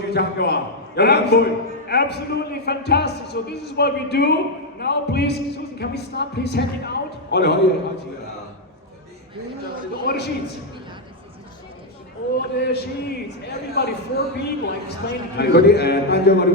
註冊嘅話，有兩杯。Absolutely fantastic. So this is what we do. Now, please, Susan, can we start please handing out? 我哋可以開始㗎啦。The order sheets. Order sheets. Everybody, 4 people. I explained it to 係 you. 嗰啲單張嗰啲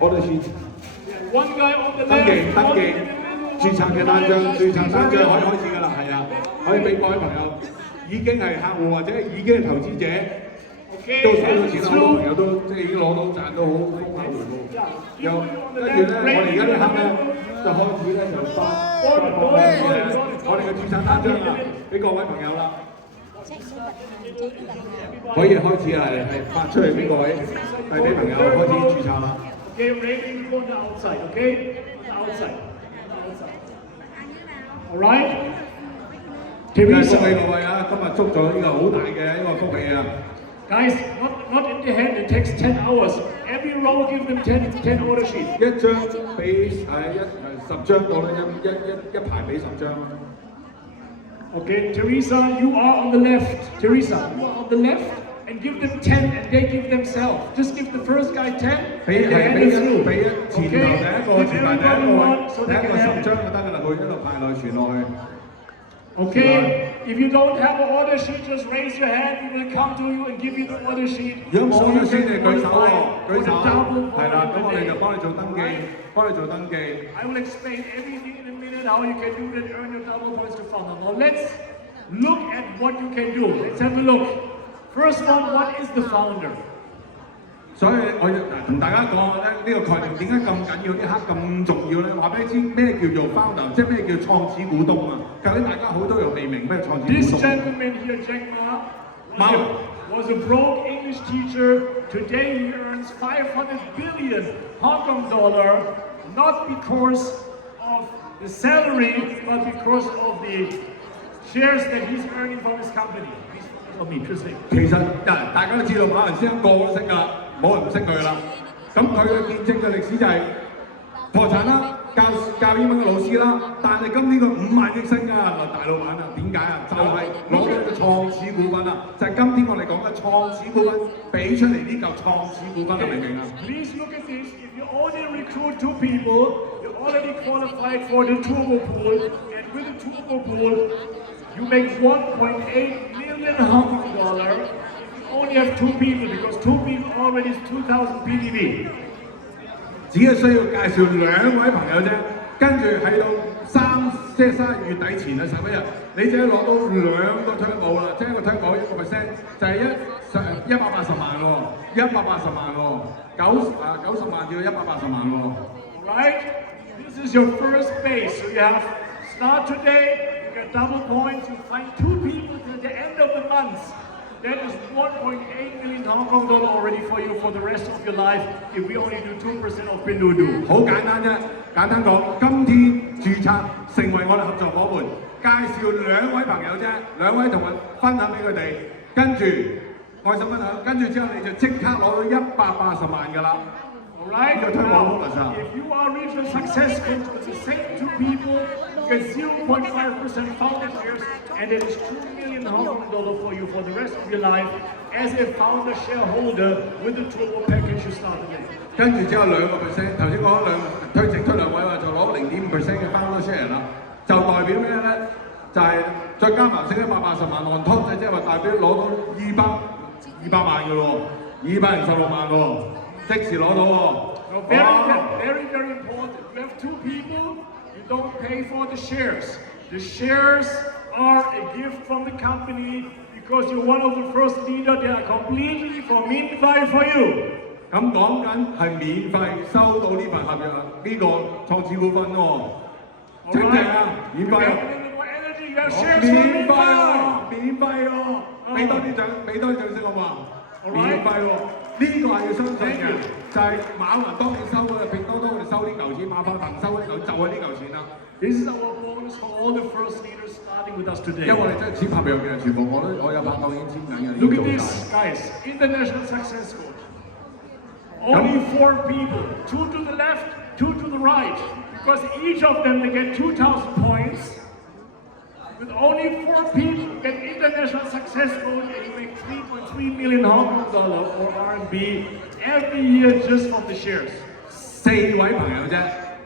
order sheet。One guy on the 登 left. 記註冊嘅單張，註冊單張可以開始㗎啦，係啊，可以俾各位朋友已經係客戶或者已經係投資者。都收到錢啦，好多朋友都即係已經攞到賺到好豐厚回報。又跟住咧，我哋而家啲客咧就開始咧就發我哋嘅註冊單張啦，俾各位朋友啦。可以開始啦，係發出嚟俾各位遞俾朋友開始註冊啦。Okay, ready for the outside, okay? Outside. All right? 恭喜各位啊！今日捉咗呢個好大嘅一個福氣啊！ Guys, not in the hand. It takes 10 hours. Every row, give them 10 order sheets. 一張俾10張到啦，一排俾10張。Okay, Teresa, you are on the left. Teresa, you are on the left, and give them 10, and they give themselves. Just give the first guy 10. 俾前頭第一個位，第一個10張就得㗎啦，佢一路排落去傳落去。Okay, if you don't have an order sheet, just raise your hand. We will come to you and give you the order sheet. 如果冇 order sheet， 你舉手喎，舉手。係啦，咁我哋就幫你做登記，I will explain everything in a minute how you can do that, earn your double points to founder. Now let's look at what you can do. Let's have a look. First one, what is the founder? 所以我同大家講咧，呢個概念點解咁緊要？啲客咁重要咧？話俾你知咩叫做 founder， 即係咩叫創始股東啊？究竟大家好多人未明咩創始股東 This gentleman here, Jack Ma, was a broke English teacher. Today he earns 500 billion Hong Kong dollar, not because of the salary, but because of the shares that he's earning from his company. Please me, please. 其實大家都知道馬雲先生個個都識㗎，冇人唔識佢啦。咁佢嘅見證嘅歷史就係破產啦，教英文嘅老師啦。但係今年佢5萬億身家啊，大老闆啊，點解啊？就係攞咗一個創始股份啊，就係今天我哋講嘅創始股份俾出嚟呢嚿創始股份，明唔明啊 ？Please look at this. If you only recruit 2 people, you already qualified for the turbo pool, and with the turbo pool, you make 1.8 million Hong Kong dollar. You only have 2 people because 2 people already is 2,000 PDV. 只係需要介紹2位朋友啫，跟住喺到3月底前啊11日，你就攞到2個 turbo 啦，即係一個 turbo 1%就係180萬喎，180萬喎，90萬至到180萬喎。Right? This is your first base. So you have start today, you get double points, you find 2 people till the end of the month. That is 1.8 million Hong Kong dollar already for you for the rest of your life if we only do 2% of Pinduoduo. 好簡單啫，簡單講，今天註冊成為我哋合作伙伴，介紹2位朋友啫，2位同學分享俾佢哋，跟住愛心分享，跟住之後你就即刻攞到180萬㗎啦。Alright, now, if you are regional success coach with the same 2 people, you get 0.5% founder shares, and that is 2 million Hong Kong dollar for you for the rest of your life as a founder shareholder with the turbo package you started with. 跟住之後2%，頭先講推整出2位話就攞0.5% 嘅 founder share 啦，就代表咩咧？就係再加埋升180萬 on top，即係話代表攞到200萬嘅咯，216萬喎。即時攞到喎。Very, very important. You have 2 people, you don't pay for the shares. The shares are a gift from the company because you're one of the first leaders. They are completely for免費 for you. 咁講緊係免費收到呢份合約啊，呢個創始股份喎。正唔正啊？免費啊！免費喎，免費喎，俾多啲掌聲好嘛？免費喎。呢個係要相信嘅，就係馬雲當年收嗰個拼多多，我哋收呢嚿錢，馬化騰收呢嚿，就係呢嚿錢啦。This is our bonus for all the first leaders starting with us today. 因為我哋真係簽合約嘅，全部我有拍檔已經簽緊嘅。 Look at this, guys. International success coach. Only 4 people, 2 to the left, 2 to the right, because each of them they get 2,000 points. With only 4 people. get international success mode and you make 3.3 million Hong Kong dollar or RMB every year just from the shares. 4位朋友啫，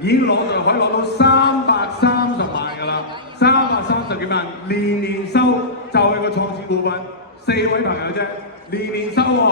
已經可以攞到330萬㗎啦，330幾萬，年收就係個創始股份，4位朋友啫，年收喎，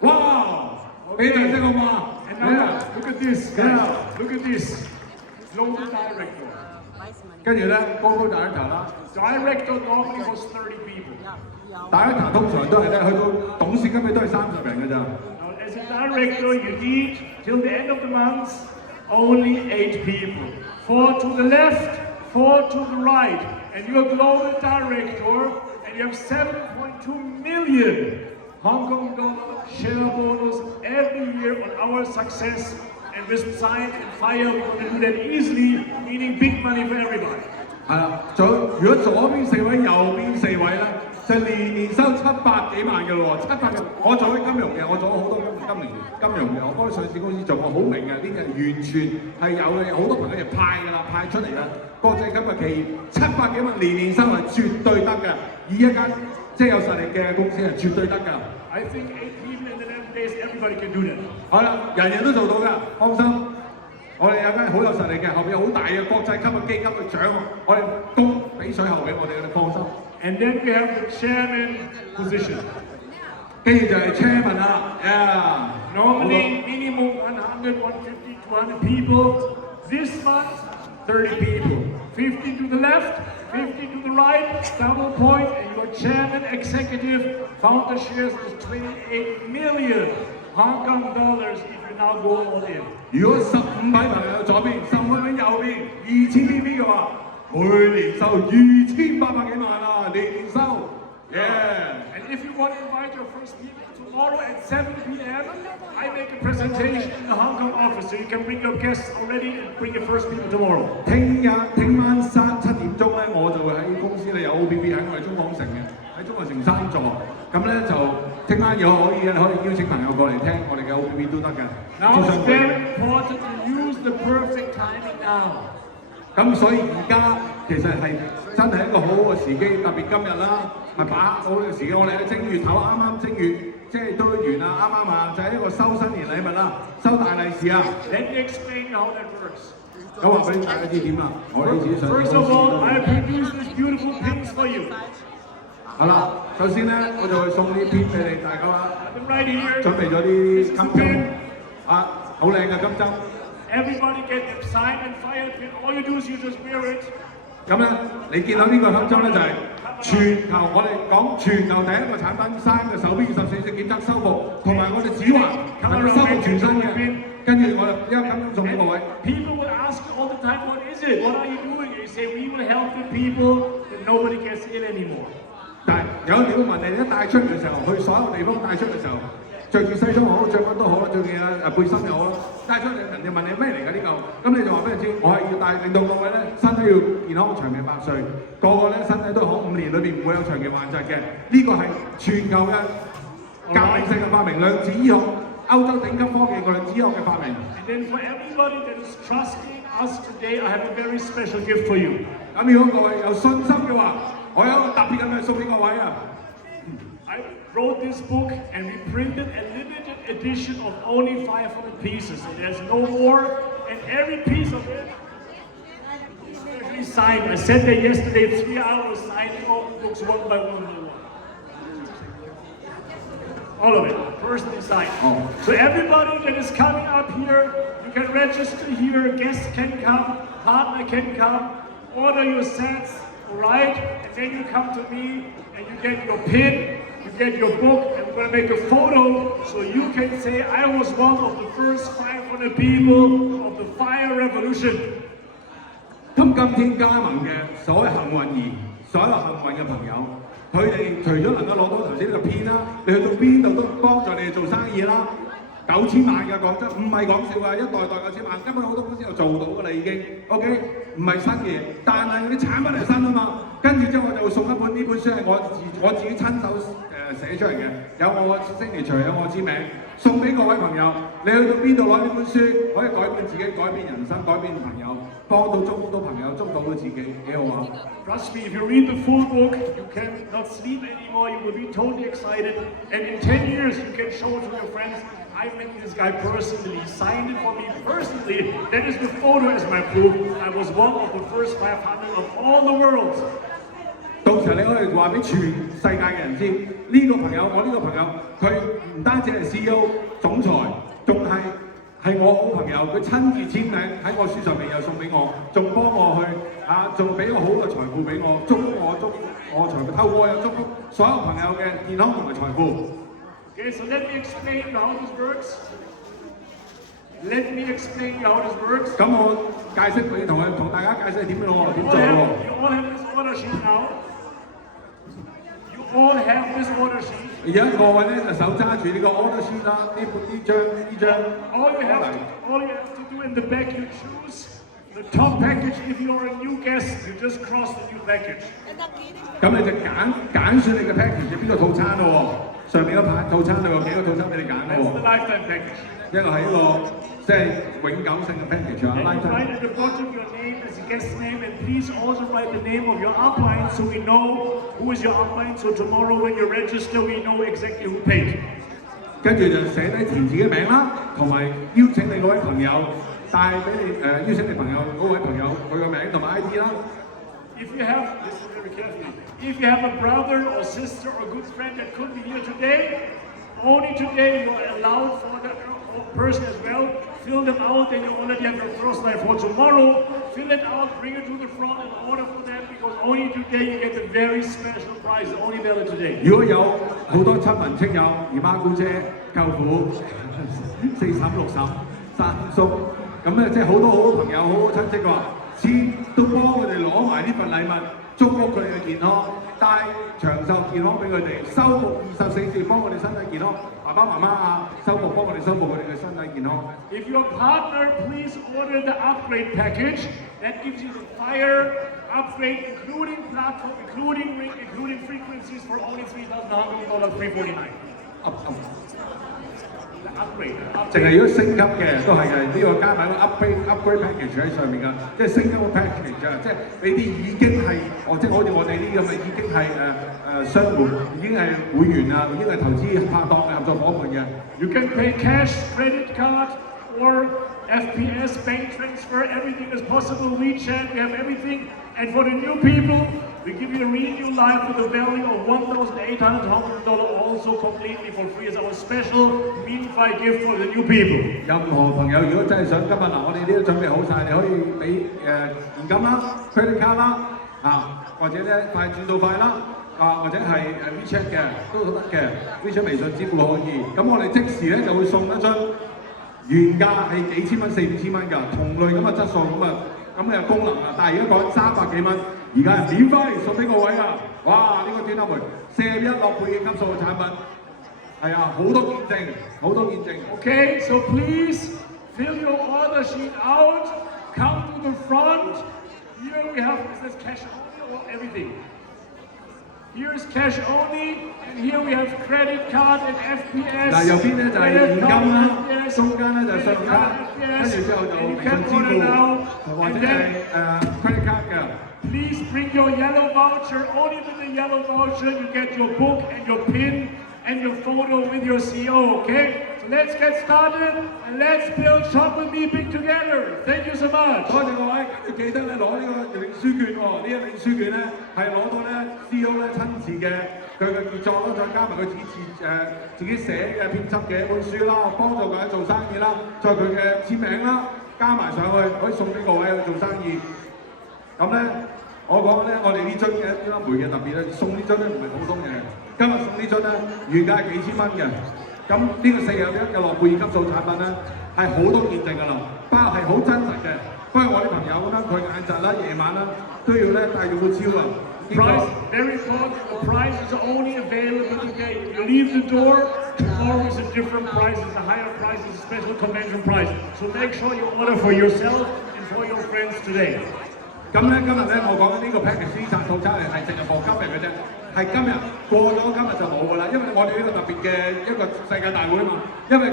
哇！俾大聲好嘛 And now look at this, guys. Look at this. Global director. 跟住咧，高高 director 啦 Director normally was 30 people. ，director 通常都係咧，去到董事級嘅都係30人㗎咋。Now, as a director, you need till the end of the month only 8 people. 4 to the left, 4 to the right, and you're a global director, and you have 7.2 million Hong Kong dollar share bonus every year on our success. And with Science and Fire, we're going to do that easily, meaning big money for everybody. 係啦，如果左邊4位，右邊4位咧，就年收700幾萬嘅咯喎，700嘅。我做緊金融嘅，我做咗好多金融嘅，我幫上市公司做過，好明嘅，呢個完全係有嘅，好多朋友就派㗎啦，派出嚟啦。國際級嘅企業700幾萬年收係絕對得嘅，以一間即係有實力嘅公司係絕對得㗎。I think 8 people in 11 days, everybody can do that. 好啦，人人都做到㗎，放心。我哋有間好有實力嘅，後邊有好大嘅國際級嘅基金去獎我哋供俾水喉俾我哋，你放心。And then we have the chairman position. 跟住就係 chairman 啦 Normally minimum 100, 150, 200 people. This month, 30 people. 50 to the left, 50 to the right, double point, and your chairman executive founder shares is 28 million Hong Kong dollars if you now go all in. 如果15位朋友左邊，15位右邊，2000 PP 嘅話，每年收2800幾萬啊，年收。Yeah. And if you want to invite your first people tomorrow at 7 p.m., I make a presentation in the Hong Kong office, so you can bring your guests already and bring your first people tomorrow. 聽晚7點鐘咧，我就會喺公司咧有 OBB 喺我哋中港城嘅，喺中港城3座。咁咧就聽晚如果可以邀請朋友過嚟聽我哋嘅 OBB 都得嘅。Now it's very important to use the perfect timing now. 咁所以而家其實係真係一個好好嘅時機，特別今日啦，係把握好呢個時機。我哋喺正月頭啱正月，即係都完啦，啱啊，就係一個收新年禮物啦，收大利是啊。Let me explain how that works. 咁話俾大家知點啦，我哋自己上。First of all, I produce these beautiful pins for you. 好啦，首先咧，我就會送啲片俾你大家啦。Right here. 準備咗啲金針，好靚嘅金針。Everybody get the sign and fire pin. All you do is you just wear it. 咁咧，你見到呢個金針咧就係全球我哋講全球第一個產品，3個手錶24小時檢測修復，同埋我哋指環能夠修復全身嘅。跟住我哋一金針送俾各位。People will ask all the time, what is it? What are you doing? You say we will help the people that nobody gets ill anymore. 但係有一點問你，一帶出嚟嘅時候，去所有地方帶出嘅時候，着住西裝好，着乜都好啦，最緊要背心又好啦，帶出嚟人哋問你咩嚟㗎呢嚿，咁你就話俾人知，我係要帶令到各位咧身體要健康長命百歲，個個咧身體都好5年裏邊唔會有長期患疾嘅，呢個係全球嘅革命性嘅發明，量子醫學，歐洲頂級科技嘅量子醫學嘅發明。And then for everybody that is trusting us today, I have a very special gift for you. 咁如果各位有信心嘅話，我有一個特別嘅嘢送俾各位啊！ I wrote this book and we printed a limited edition of only 500 pieces. So there's no more, and every piece of it is specially signed. I sat there yesterday 3 hours signing all the books one by one. All of it, personally signed. Oh. So everybody that is coming up here, you can register here, guests can come, partner can come, order your sets, all right? And then you come to me and you get your pin, you get your book, and we're gonna make a photo so you can say, I was one of the first 500 people of the fire revolution. 今天加盟嘅所有幸運兒，所有幸運嘅朋友，佢哋除咗能夠攞到頭先呢個片啦，你去到邊度都幫助你哋做生意啦。9000萬嘅講真，唔係講笑啊！一代9000萬，根本好多公司就做到㗎啦已經。OK， 唔係新嘢，但係啲產品係新啊嘛。跟住之後我就會送一本呢本書係我自己親手寫出嚟嘅，有我signature，有我簽名，送俾各位朋友。你去到邊度攞呢本書，可以改變自己、改變人生、改變朋友。幫到捉到朋友，捉到佢自己，幾好玩。Trust me, if you read the full book, you cannot sleep anymore. You will be totally excited, and in 10 years, you can show it to your friends. I met this guy personally, he signed it for me personally. That is the photo as my proof. I was one of the first 500 of all the world. 到時你可以話俾全世界嘅人知，呢、個朋友，我呢個朋友，佢唔單止係 CEO 總裁，仲係我好朋友，佢親自簽名喺我書上面又送俾我，仲幫我去仲俾個好嘅財富俾我，祝我財富，透過又祝福所有朋友嘅健康同埋財富。Okay, so let me explain how this works. Let me explain how this works. 咁我解釋俾同大家解釋點樣我點做喎。You all have this order sheet now. You all have this order sheet. 而家各位咧就手揸住呢個 order sheet 啦，呢張。All you have to do in the back, you choose the top package. If you are a new guest, you just cross the new package. 咁你就揀選你嘅 package 係邊個套餐咯喎。上面嗰排套餐有幾個套餐俾你揀咯 That's the lifetime package. 一個係一個即係永久性嘅 package 啊 And you lifetime。 write at the bottom your name as a guest name, and please also write the name of your upline so we know who is your upline. So tomorrow when you register, we know exactly who paid. 跟住就寫低填自己名啦，同埋邀請你嗰位朋友帶俾你邀請你朋友嗰位朋友佢個名同埋 ID 啦。If you have, listen very carefully, if you have a brother or sister or good friend that couldn't be here today, only today you are allowed for that person as well. Fill them out, and you already have your first line for tomorrow. Fill it out, bring it to the front and order for them because only today you get the very special prize, only valid today. 如果有好多親朋戚友、姨媽姑姐、舅父、四嬸六嬸、三叔，咁咧即係好多好朋友、好好親戚嘅話，先都幫佢哋攞埋呢份禮物，祝福佢哋嘅健康，帶長壽健康俾佢哋，修復24節幫佢哋身體健康，爸爸媽媽修復幫我哋修復佢哋嘅身體健康。If you're a partner, please order the upgrade package. That gives you the fire upgrade, including platform, including ring, including frequencies for only $3,100, $349. Upgrade. 淨係如果升級嘅都係嘅，呢個加埋個 upgrade package 喺上面㗎，即係升級嘅 package 啊，即係你啲已經係，即係好似我哋呢啲咁嘅已經係商戶，已經係會員啊，已經係投資拍檔嘅合作伙伴嘅。You can pay cash, credit card, or FPS, bank transfer, everything is possible. WeChat, we have everything. And for the new people, we give you a renew life with a value of $1,800 also completely for free as our special meaningful gift for the new people. 任何朋友如果真係想今日我哋呢都準備好晒，你可以俾現金啦、credit card 啦或者咧快轉數快啦或者係WeChat 嘅都得嘅，WeChat 微信支付可以。咁我哋即時咧就會送一張原價係幾千蚊、4、5千蚊㗎，同類咁嘅質素咁嘅功能啊，但係而家講300幾蚊，而家係免費送俾各位啊！哇！呢個專登門41諾貝爾級數嘅產品，係啊，好多見證，好多見證。Okay, so please fill your order sheet out, come to the front. Here we have this cash only or everything. Here's cash only, and here we have credit card and FPS. 嗱，右邊咧就係現金啦，中間咧就係信用卡，跟住之後就微信支付，或者係credit card 嘅。Please bring your yellow voucher. Only with the yellow voucher you get your book and your pin and your photo with your CEO, okay? So let's get started and let's build Shop with Me Big together. Thank you so much. 多謝各位，要記得咧攞呢個領書券喎，呢一領書券咧係攞到咧 CEO 咧親自嘅佢嘅傑作啦，再加埋佢自己寫嘅編輯嘅一本書啦，幫助佢做生意啦，再佢嘅簽名啦，加埋上去可以送俾各位去做生意。咁咧，我講咧，我哋呢樽嘅呢粒梅嘅特別咧，送呢樽咧唔係普通嘅，今日送呢樽咧原價係幾千蚊嘅。咁呢個41嘅諾貝爾級數產品咧係好多見證㗎啦，係好真實嘅。不過我啲朋友咁樣，佢晏晝啦、夜晚啦都要咧帶住個超啊。Price, very important. The price is only available today. If you leave the door, tomorrow is a different price. It's a higher price. It's a special convention price. So make sure you order for yourself and for your friends today. 咁咧，今日咧，我講緊呢個 package 呢套餐嚟係淨係放今日嘅啫，係今日過咗今日就冇㗎啦，因為我哋呢個特別嘅一個世界大會啊嘛，因為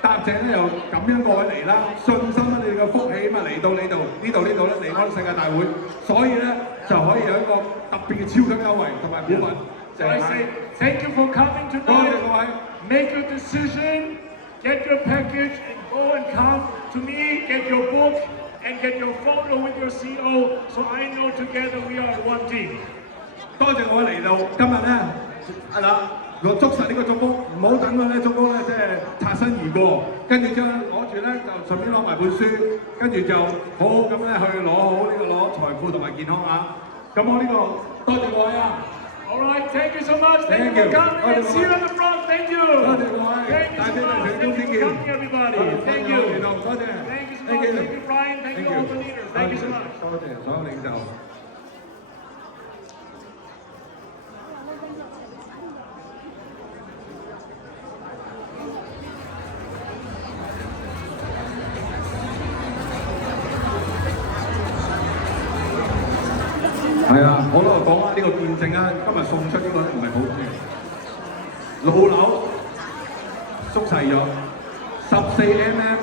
帶答者咧又咁樣過嚟啦，信心啊，你嘅福氣啊嘛嚟到呢度咧離開世界大會，所以咧就可以有一個特別嘅超級優惠同埋股份。So I say thank you for coming 多謝 tonight. 各位。 Make your decision, get your package, and go and come to me, get your book, and get your photo with your CO, so I know together we are one team. 多謝我嚟到今日咧，係啦，我捉實呢個祝福，唔好等佢咧祝福咧即係擦身而過，跟住將攞住咧就順便攞埋本書，跟住就好好咁咧去攞好呢個攞財富同埋健康啊！咁我呢個多謝各位啊！ All right, thank you so much. Thank Thank you for you. coming. And see you on the front. Thank you. 多謝各位， Thank you 大 so 家 much. 成 Thank 功 you 見 for 見。 coming, everybody. Thank you. 多謝。 Thank you so Thank much. you. Thank you, Brian. Thank you, all the leaders. Thank you so much. 多謝所有領袖。係啊，好啦，講下呢個見證啊，今日送出呢個咧唔係好正，老樓縮細咗14mm，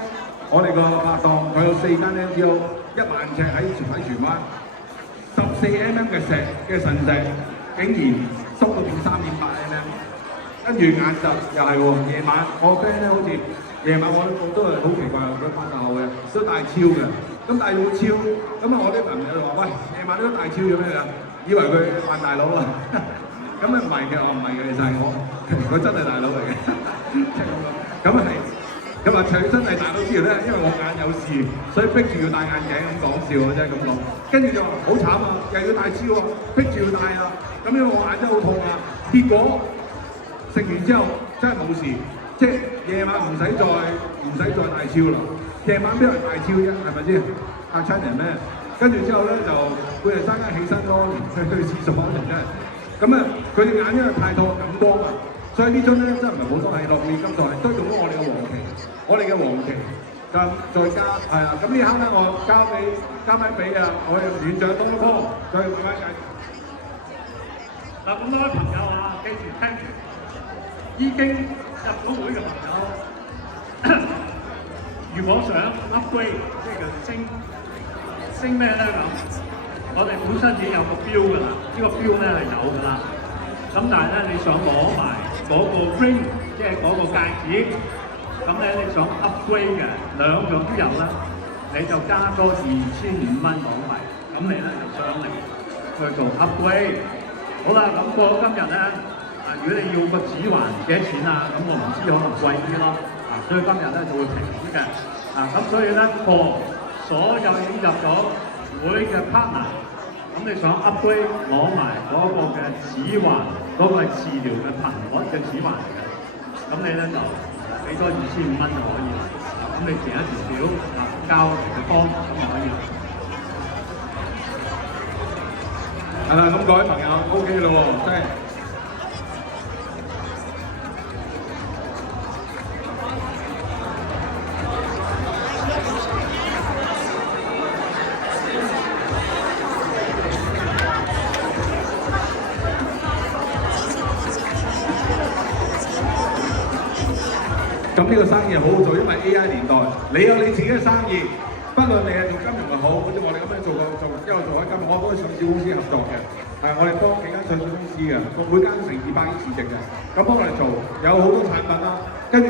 我哋個拍檔佢有4間 MTO， 1萬尺喺荃灣，14mm 嘅神石，竟然縮到變3.8mm， 跟住晏晝又係喎，夜晚我 friend 咧好似夜晚我都係好奇怪，佢翻大學嘅都大超嘅。 咁大佬超，咁啊我啲朋友就話：喂，夜晚都大超咗咩啊？以為佢扮大佬啊，咁啊唔係嘅，我唔係嘅，其實係我，佢真係大佬嚟嘅，即係咁樣。咁係，咁啊除咗真係大佬之餘咧，因為我眼有事，所以逼住要戴眼鏡咁講笑嘅啫咁講。跟住就話好慘啊，又要大超啊，逼住要戴啊，咁樣我眼真係好痛啊。結果食完之後真係冇事，即係夜晚唔使再大超啦。 夜晚邊有人大超啫，係咪先？嚇親人咩？跟住之後咧就每日三更起身咯，去廁所可能真係。咁啊，佢哋眼因為太多感光啊，所以呢樽咧真係唔係好多係諾貝爾金屬，係推動咗我哋嘅黃旗，我哋嘅黃旗。咁再加係啊，咁呢刻咧我交翻俾啊，我哋院長東方，再慢慢解。嗱，咁多位朋友啊，記住聽住，已經入咗會嘅朋友。如果想 upgrade 即係升咩咧咁，我哋本身已經有個標㗎啦，呢個標咧係有㗎啦。咁但係咧你想攞埋嗰個 ring， 即係嗰個戒指，咁咧你想 upgrade 嘅兩樣都有啦，你就加多2500蚊港幣，咁你咧就上嚟去做 upgrade。好啦，咁過咗今日咧，如果你要個指環幾多錢啊？咁我唔知，可能貴啲咯。 所以今日咧就會平啲嘅，咁所以咧所有已經入咗會嘅 partner， 咁你想 upgrade 攞埋嗰個嘅指環，嗰、個係治療嘅頻率嘅指環嚟嘅，咁你咧就俾多2500蚊就可以啦，咁你填一條表交嘅方咁就可以啦。係啦，咁各位朋友 OK 咯喎，真係。 咁呢個生意係好好做，因為 AI 年代，你有你自己嘅生意，不論你係做金融又好，好似我哋咁樣一路做緊金融，我幫啲上市公司合作嘅，我哋幫幾間上市公司嘅，每間成200億市值嘅，咁幫我哋做，有好多產品啦，跟住。